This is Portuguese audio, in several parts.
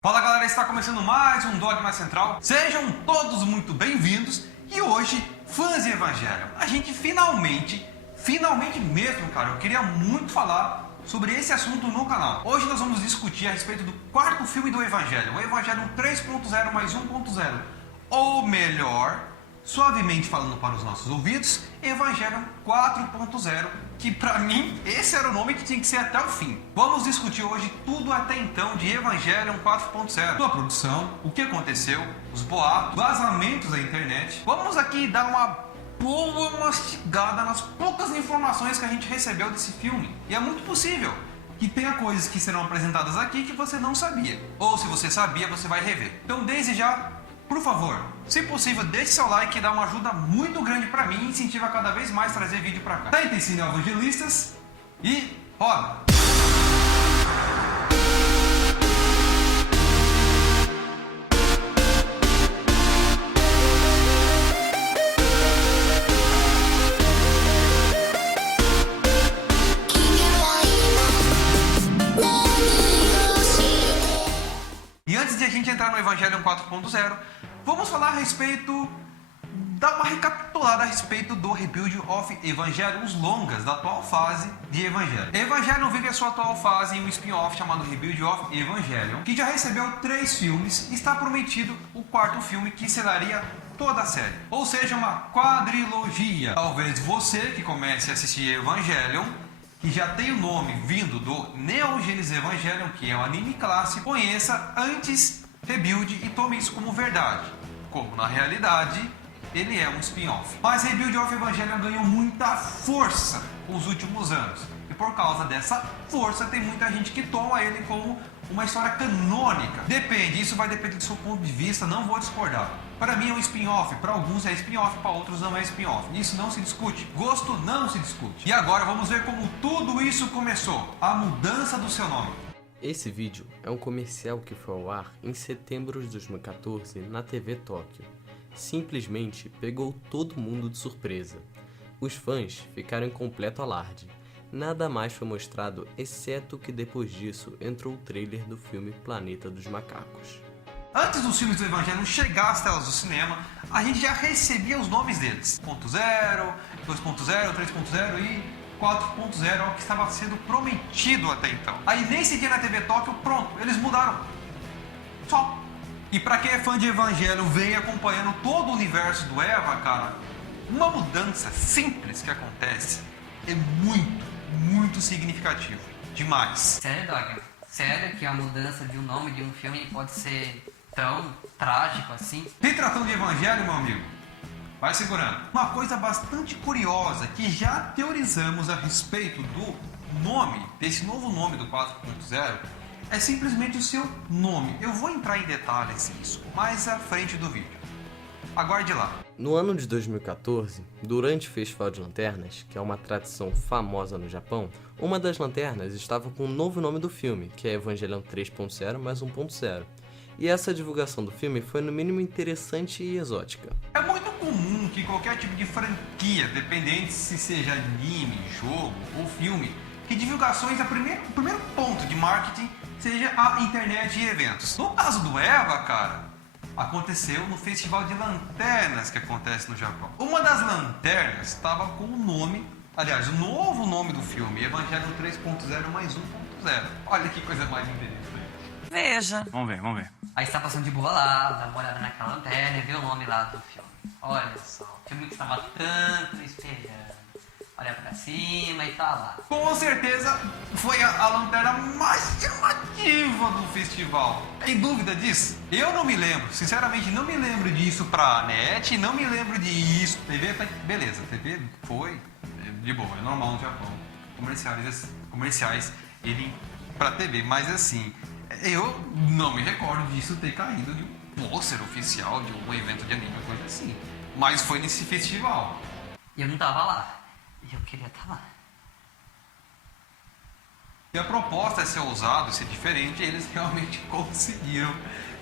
Fala galera, está começando mais um Dogma Central. Sejam todos muito bem-vindos. E hoje, fãs de Evangelion, a gente finalmente mesmo, cara, eu queria muito falar sobre esse assunto no canal. Hoje nós vamos discutir a respeito do quarto filme do Evangelion, o Evangelion 3.0 mais 1.0. Ou melhor, suavemente falando para os nossos ouvidos, Evangelion 4.0, que pra mim esse era o nome que tinha que ser até o fim. Vamos discutir hoje tudo até então de Evangelion 4.0, sua produção, o que aconteceu, os boatos, vazamentos da internet. Vamos aqui dar uma boa mastigada nas poucas informações que a gente recebeu desse filme. E é muito possível que tenha coisas que serão apresentadas aqui que você não sabia. Ou se você sabia, você vai rever. Então desde já, por favor, se possível, deixe seu like que dá uma ajuda muito grande pra mim e incentiva cada vez mais trazer vídeo pra cá. Tentem se evangelistas e roda! E antes de a gente entrar no Evangelion 4.0, vamos falar a respeito, dar uma recapitulada a respeito do Rebuild of Evangelion, os longas da atual fase de Evangelion. Evangelion vive a sua atual fase em um spin-off chamado Rebuild of Evangelion, que já recebeu 3 filmes e está prometido o 4º filme que selaria toda a série. Ou seja, uma quadrilogia. Talvez você que comece a assistir Evangelion, que já tem o nome vindo do Neon Genesis Evangelion, que é um anime clássico, conheça antes Rebuild e tome isso como verdade. Como na realidade, ele é um spin-off. Mas Rebuild of Evangelion ganhou muita força nos últimos anos. E por causa dessa força, tem muita gente que toma ele como uma história canônica. Depende, isso vai depender do seu ponto de vista, não vou discordar. Para mim é um spin-off, para alguns é spin-off, para outros não é spin-off. Isso não se discute, gosto não se discute. E agora vamos ver como tudo isso começou, a mudança do seu nome. Esse vídeo é um comercial que foi ao ar em setembro de 2014 na TV Tóquio. Simplesmente pegou todo mundo de surpresa. Os fãs ficaram em completo alarde. Nada mais foi mostrado, exceto que depois disso entrou o trailer do filme Planeta dos Macacos. Antes dos filmes do Evangelion chegar às telas do cinema, a gente já recebia os nomes deles. 1.0, 2.0, 3.0 e 4.0, o que estava sendo prometido até então. Aí nesse dia na TV Tóquio, pronto, eles mudaram. Só. E pra quem é fã de Evangelion, vem acompanhando todo o universo do Eva, cara, uma mudança simples que acontece é muito significativo. Demais. Sério, Dog? Sério que a mudança de um nome de um filme pode ser tão trágico assim? Se tratando de Evangelho, meu amigo, vai segurando. Uma coisa bastante curiosa que já teorizamos a respeito do nome, desse novo nome do 4.0, é simplesmente o seu nome. Eu vou entrar em detalhes nisso mais à frente do vídeo. Aguarde lá. No ano de 2014, durante o Festival de Lanternas, que é uma tradição famosa no Japão, uma das lanternas estava com o novo nome do filme, que é Evangelion 3.0 mais 1.0. E essa divulgação do filme foi no mínimo interessante e exótica. É muito comum que qualquer tipo de franquia, dependente se seja anime, jogo ou filme, que divulgações, o primeiro ponto de marketing seja a internet e eventos. No caso do Eva, cara, aconteceu no Festival de Lanternas que acontece no Japão. Uma das lanternas estava com o nome, aliás, o novo nome do filme, Evangelion 3.0 mais 1.0. Olha que coisa mais interessante. Veja. Vamos ver. Aí você tá passando de boa lá, dá uma olhada naquela lanterna e vê o nome lá do filme. Olha só, o filme que você estava tanto esperando. Olha pra cima e tá lá. Com certeza foi a lanterna mais chamativa do festival. Tem dúvida disso? Eu não me lembro, sinceramente não me lembro disso pra net, não me lembro disso. TV, beleza, TV foi de boa, é normal no Japão. Comerciais irem pra TV, mas assim, eu não me recordo disso ter caído de um pôster oficial de um evento de anime, coisa assim. Mas foi nesse festival. E eu não tava lá. E eu queria estar lá. E a proposta é ser ousado, ser diferente, e eles realmente conseguiram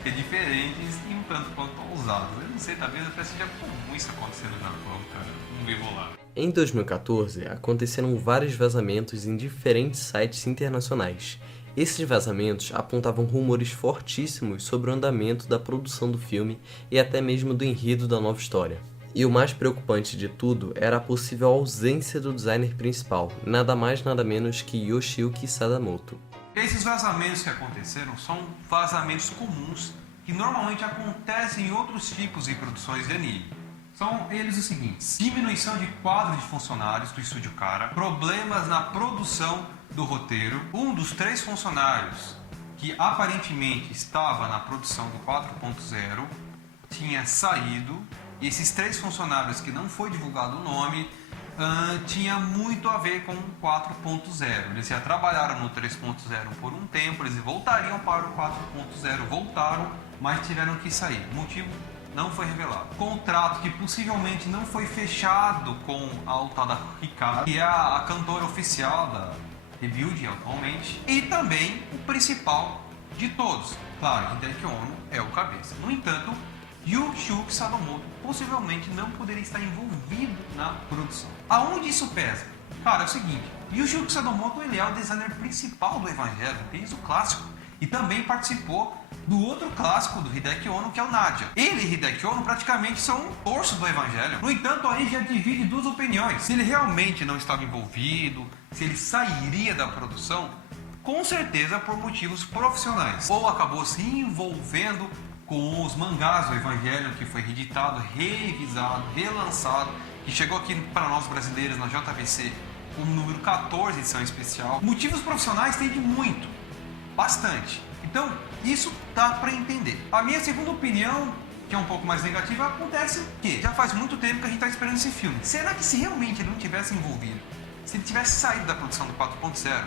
ser diferentes e um tanto quanto ousados. Eu não sei, talvez até seja comum isso acontecer no Japão, cara. Não vivo lá. Em 2014, aconteceram vários vazamentos em diferentes sites internacionais. Esses vazamentos apontavam rumores fortíssimos sobre o andamento da produção do filme e até mesmo do enredo da nova história. E o mais preocupante de tudo era a possível ausência do designer principal, nada mais nada menos que Yoshiyuki Sadamoto. Esses vazamentos que aconteceram são vazamentos comuns que normalmente acontecem em outros tipos de produções de anime. São eles os seguintes: diminuição de quadro de funcionários do Estúdio Cara, problemas na produção do roteiro, um dos 3 funcionários que aparentemente estava na produção do 4.0 tinha saído, e esses 3 funcionários que não foi divulgado o nome tinha muito a ver com o 4.0. Eles já trabalharam no 3.0 por um tempo, eles voltariam para o 4.0, voltaram, mas tiveram que sair. O motivo não foi revelado. Contrato que possivelmente não foi fechado com a Utada Hikaru, que é a cantora oficial da Rebuild atualmente, e também o principal de todos. Claro, Hideaki Anno é o cabeça. No entanto, Yoshiyuki Sadamoto possivelmente não poderia estar envolvido na produção. Aonde isso pesa? Cara, é o seguinte: Yoshiyuki Sadamoto, ele é o designer principal do Evangelho desde o clássico, e também participou do outro clássico do Hideaki Anno, que é o Nadia. Ele e Hideaki Anno praticamente são um torso do Evangelho. No entanto, aí já divide 2 opiniões: se ele realmente não estava envolvido, se ele sairia da produção, com certeza por motivos profissionais, ou acabou se envolvendo com os mangás do Evangelho, que foi reeditado, revisado, relançado, que chegou aqui para nós brasileiros na JVC como número 14, edição especial. Motivos profissionais tem de muito, bastante. Então, isso dá para entender. A minha segunda opinião, que é um pouco mais negativa, acontece que já faz muito tempo que a gente está esperando esse filme. Será que se realmente ele não tivesse envolvido, se ele tivesse saído da produção do 4.0,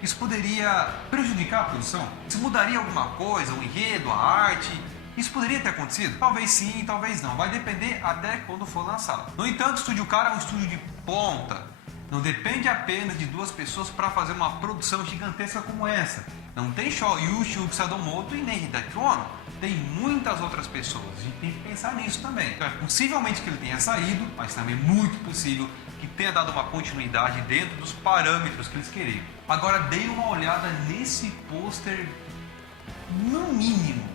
isso poderia prejudicar a produção? Isso mudaria alguma coisa, o enredo, a arte? Isso poderia ter acontecido? Talvez sim, talvez não. Vai depender até quando for lançado. No entanto, o Estúdio Cara é um estúdio de ponta. Não depende apenas de 2 pessoas para fazer uma produção gigantesca como essa. Não tem só Yoshiyuki Sadamoto e nem Hideaki Anno. Tem muitas outras pessoas. A gente tem que pensar nisso também. Então, é possivelmente que ele tenha saído, mas também é muito possível que tenha dado uma continuidade dentro dos parâmetros que eles queriam. Agora, dei uma olhada nesse pôster, no mínimo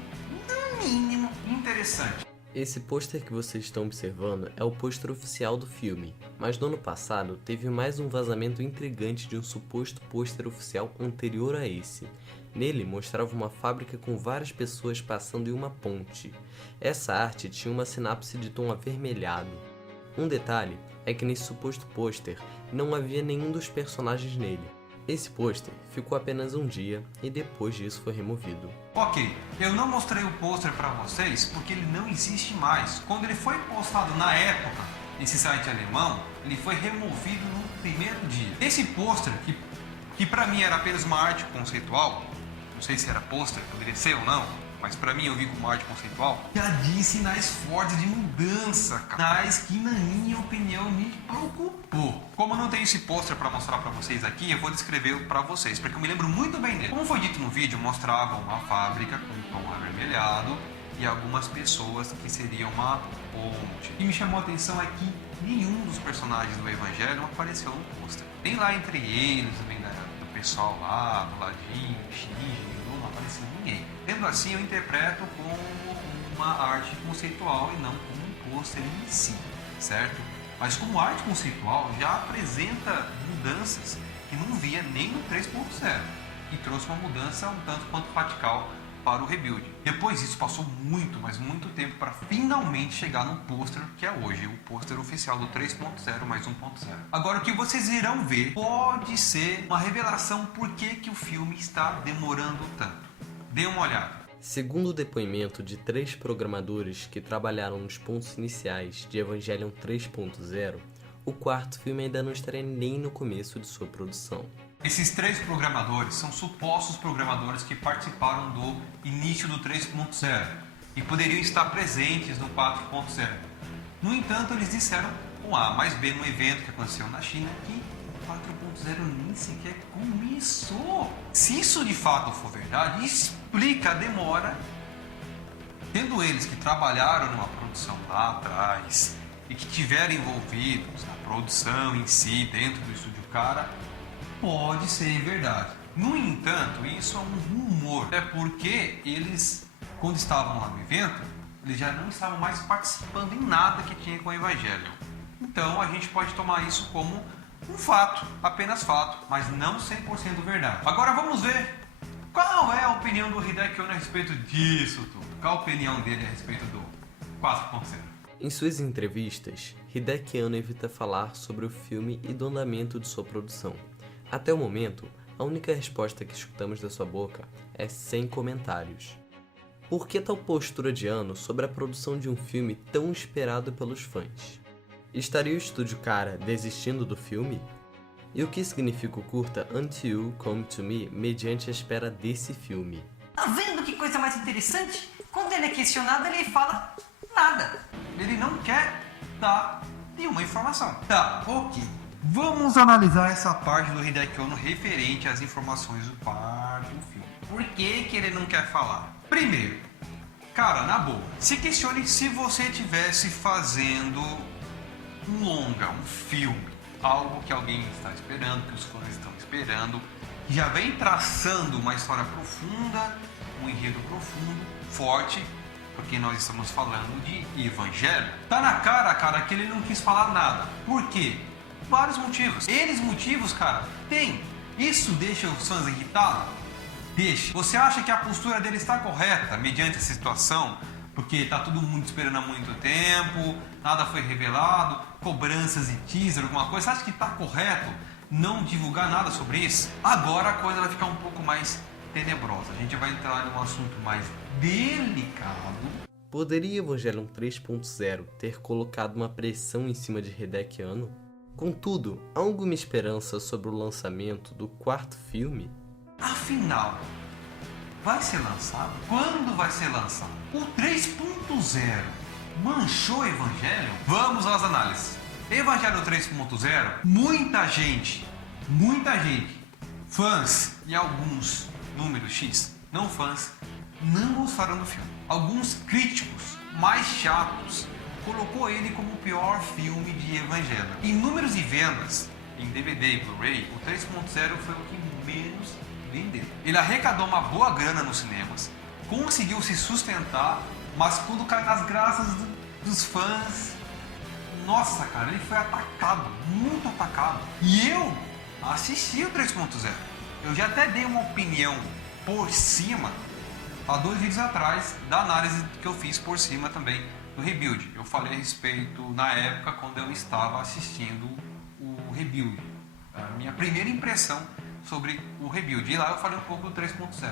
interessante. Esse pôster que vocês estão observando é o pôster oficial do filme, mas no ano passado teve mais um vazamento intrigante de um suposto pôster oficial anterior a esse. Nele mostrava uma fábrica com várias pessoas passando em uma ponte. Essa arte tinha uma sinapse de tom avermelhado. Um detalhe é que nesse suposto pôster não havia nenhum dos personagens nele. Esse pôster ficou apenas um dia e depois disso foi removido. Ok, eu não mostrei o pôster para vocês porque ele não existe mais. Quando ele foi postado na época, nesse site alemão, ele foi removido no primeiro dia. Esse pôster, que para mim era apenas uma arte conceitual, não sei se era pôster, poderia ser ou não, mas pra mim eu vi como arte conceitual, já disse sinais fortes de mudança, cara. Sinais que na minha opinião me preocupou. Como eu não tenho esse pôster pra mostrar pra vocês aqui, eu vou descrevê-lo pra vocês, porque eu me lembro muito bem dele. Como foi dito no vídeo, mostrava uma fábrica com um tom avermelhado e algumas pessoas que seriam uma ponte. O que me chamou a atenção é que nenhum dos personagens do Evangelho apareceu no pôster. Nem lá entre eles, nem do pessoal lá, do ladinho, Shinji, não apareceu ninguém. Sendo assim, eu interpreto como uma arte conceitual e não como um pôster em si, certo? Mas como arte conceitual, já apresenta mudanças que não via nem no 3.0 e trouxe uma mudança um tanto quanto radical para o Rebuild. Depois disso, passou muito, mas muito tempo para finalmente chegar no pôster que é hoje, o pôster oficial do 3.0 mais 1.0. Agora, o que vocês irão ver pode ser uma revelação por que o filme está demorando tanto. Dê uma olhada. Segundo o depoimento de 3 programadores que trabalharam nos pontos iniciais de Evangelion 3.0, o quarto filme ainda não estaria nem no começo de sua produção. Esses 3 programadores são supostos programadores que participaram do início do 3.0 e poderiam estar presentes no 4.0. No entanto, eles disseram com A mais B no evento que aconteceu na China que o 4.0 nem sequer começou. Se isso de fato for verdade, explica a demora, tendo eles que trabalharam numa produção lá atrás e que tiveram envolvidos na produção em si, dentro do Estúdio Cara, pode ser verdade. No entanto, isso é um rumor. É porque eles, quando estavam lá no evento, eles já não estavam mais participando em nada que tinha com o Evangelion. Então a gente pode tomar isso como um fato, apenas fato, mas não 100% verdade. Agora vamos ver qual é a opinião do Hideaki Anno a respeito disso tudo. Qual a opinião dele a respeito do 4.0? Em suas entrevistas, Hideaki Anno evita falar sobre o filme e do andamento de sua produção. Até o momento, a única resposta que escutamos da sua boca é sem comentários. Por que tal postura de Anno sobre a produção de um filme tão esperado pelos fãs? Estaria o estúdio Kara desistindo do filme? E o que significa o curta Until You Come To Me mediante a espera desse filme? Tá vendo que coisa mais interessante? Quando ele é questionado, ele fala nada. Ele não quer dar nenhuma informação. Tá, ok. Vamos analisar essa parte do Hideaki Anno referente às informações do parte do filme. Por que que ele não quer falar? Primeiro, cara, na boa, se questione se você estivesse fazendo um longa, um filme, algo que alguém está esperando, que os fãs estão esperando, que já vem traçando uma história profunda, um enredo profundo, forte, porque nós estamos falando de Evangelho. Tá na cara, que ele não quis falar nada. Por quê? Vários motivos. Eles motivos, cara, tem. Isso deixa os fãs irritados? Deixa. Você acha que a postura dele está correta mediante essa situação? Porque tá todo mundo esperando há muito tempo, nada foi revelado, cobranças e teaser, alguma coisa. Você acha que tá correto não divulgar nada sobre isso? Agora a coisa vai ficar um pouco mais tenebrosa. A gente vai entrar num assunto mais delicado. Poderia Evangelion 3.0 ter colocado uma pressão em cima de Hideaki Anno? Contudo, há alguma esperança sobre o lançamento do quarto filme? Afinal, vai ser lançado? Quando vai ser lançado? O 3.0 manchou Evangelion? Vamos às análises. Evangelion 3.0, muita gente, fãs e alguns números X, não fãs, não gostaram do filme. Alguns críticos mais chatos colocou ele como o pior filme de Evangelion. Em números e vendas, em DVD e Blu-ray, o 3.0 foi o que menos vendeu. Ele arrecadou uma boa grana nos cinemas, conseguiu se sustentar, mas quando caiu nas graças dos fãs, nossa, cara, ele foi atacado, muito atacado. E eu assisti o 3.0. Eu já até dei uma opinião por cima há 2 vídeos atrás da análise que eu fiz por cima também do Rebuild. Eu falei a respeito na época quando eu estava assistindo o Rebuild, a minha primeira impressão sobre o Rebuild. E lá eu falei um pouco do 3.0.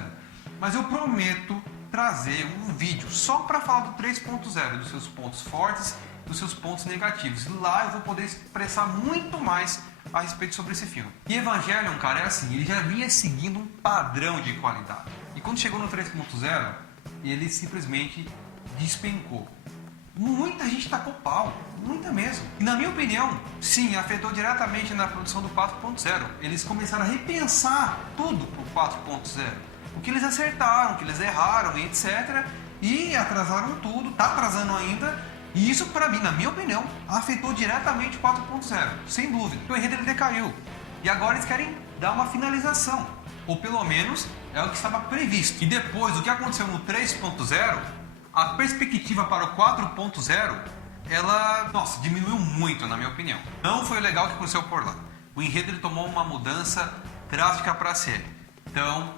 Mas eu prometo trazer um vídeo só para falar do 3.0, dos seus pontos fortes, dos seus pontos negativos. E lá eu vou poder expressar muito mais a respeito sobre esse filme. E Evangelion, cara, é assim, ele já vinha seguindo um padrão de qualidade. E quando chegou no 3.0, ele simplesmente despencou. Muita gente tacou pau, muita mesmo. E na minha opinião, sim, afetou diretamente na produção do 4.0. Eles começaram a repensar tudo pro 4.0. O que eles acertaram, o que eles erraram, etc. E atrasaram tudo, tá atrasando ainda. E isso, pra mim, na minha opinião, afetou diretamente o 4.0, sem dúvida. O enredo ele decaiu. E agora eles querem dar uma finalização. Ou pelo menos é o que estava previsto. E depois, o que aconteceu no 3.0, a perspectiva para o 4.0, ela, nossa, diminuiu muito, na minha opinião. Não foi legal o que aconteceu por lá. O enredo ele tomou uma mudança drástica para a série. Então,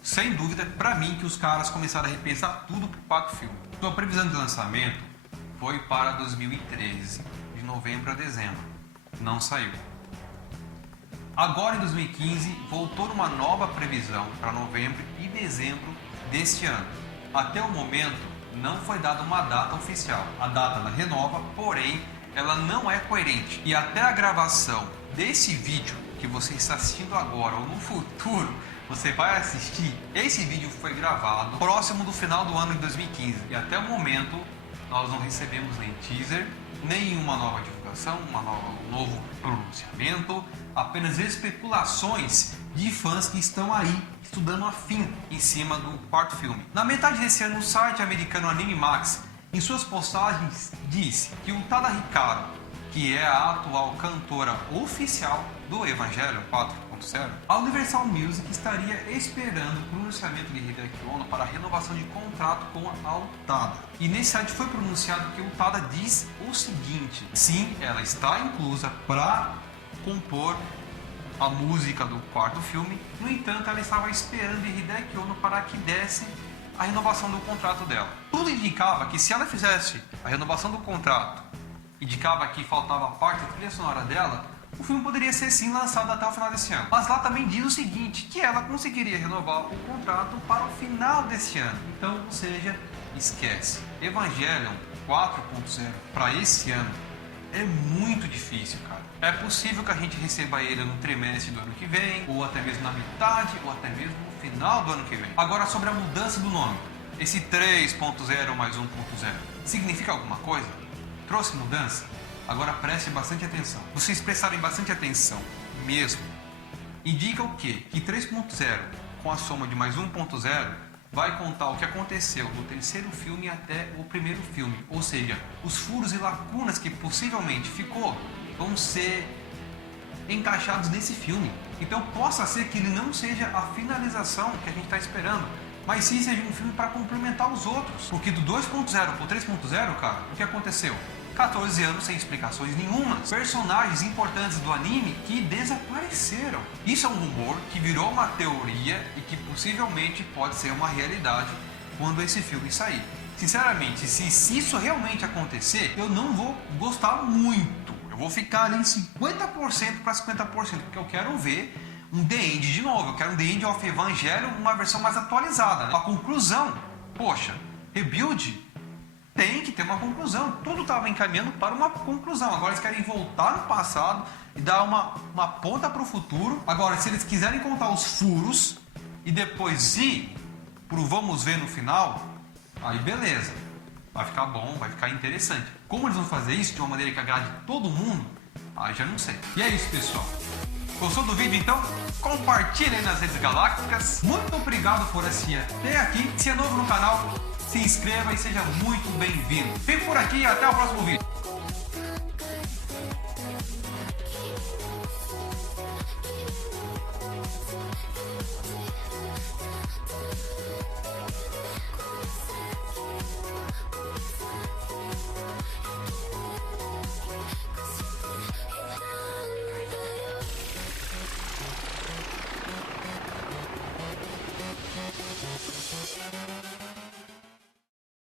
sem dúvida, para mim, que os caras começaram a repensar tudo pro 4 filme. Sua previsão de lançamento foi para 2013, de novembro a dezembro. Não saiu. Agora, em 2015, voltou numa nova previsão para novembro e dezembro deste ano. Até o momento, não foi dada uma data oficial. A data ela renova, porém, ela não é coerente. E até a gravação desse vídeo que você está assistindo agora ou no futuro, você vai assistir, esse vídeo foi gravado próximo do final do ano de 2015. E até o momento, nós não recebemos nem teaser, nenhuma nova divulgação, um novo pronunciamento, apenas especulações de fãs que estão aí estudando afim em cima do quarto filme. Na metade desse ano, o site americano Animemax, em suas postagens, disse que o Tada Hikaru, que é a atual cantora oficial do Evangelion 4.0, 3.0, a Universal Music estaria esperando o pronunciamento de Hideaki Anno para a renovação de contrato com a Utada. E nesse site foi pronunciado que a Utada diz o seguinte: sim, ela está inclusa para compor a música do quarto filme, no entanto ela estava esperando de Hideaki Anno para que desse a renovação do contrato dela. Tudo indicava que se ela fizesse a renovação do contrato, indicava que faltava parte da trilha sonora dela, o filme poderia ser sim lançado até o final desse ano. Mas lá também diz o seguinte, que ela conseguiria renovar o contrato para o final desse ano. Então, ou seja, esquece. Evangelion 4.0 para esse ano é muito difícil, cara. É possível que a gente receba ele no trimestre do ano que vem, ou até mesmo na metade, ou até mesmo no final do ano que vem. Agora, sobre a mudança do nome. Esse 3.0 mais 1.0 significa alguma coisa? Trouxe mudança? Agora preste bastante atenção. Vocês prestarem bastante atenção mesmo. Indica o quê? Que 3.0 com a soma de mais 1.0 vai contar o que aconteceu do terceiro filme até o primeiro filme. Ou seja, os furos e lacunas que possivelmente ficou vão ser encaixados nesse filme. Então possa ser que ele não seja a finalização que a gente está esperando, mas sim seja um filme para complementar os outros. Porque do 2.0 para o 3.0, cara, o que aconteceu? 14 anos sem explicações nenhumas. Personagens importantes do anime que desapareceram. Isso é um rumor que virou uma teoria e que possivelmente pode ser uma realidade quando esse filme sair. Sinceramente, se isso realmente acontecer, eu não vou gostar muito. Eu vou ficar ali em 50% para 50%, porque eu quero ver um The End de novo. Eu quero um The End of Evangelion, uma versão mais atualizada, né? A conclusão. Poxa, Rebuild tem que ter uma conclusão. Tudo estava encaminhando para uma conclusão. Agora eles querem voltar no passado e dar uma ponta para o futuro. Agora, se eles quiserem contar os furos e depois ir pro vamos ver no final, aí beleza. Vai ficar bom, vai ficar interessante. Como eles vão fazer isso de uma maneira que agrade todo mundo, aí já não sei. E é isso, pessoal. Gostou do vídeo, então? Compartilha aí nas redes galácticas. Muito obrigado por assistir até aqui. Se é novo no canal, se inscreva e seja muito bem-vindo. Fico por aqui e até o próximo vídeo.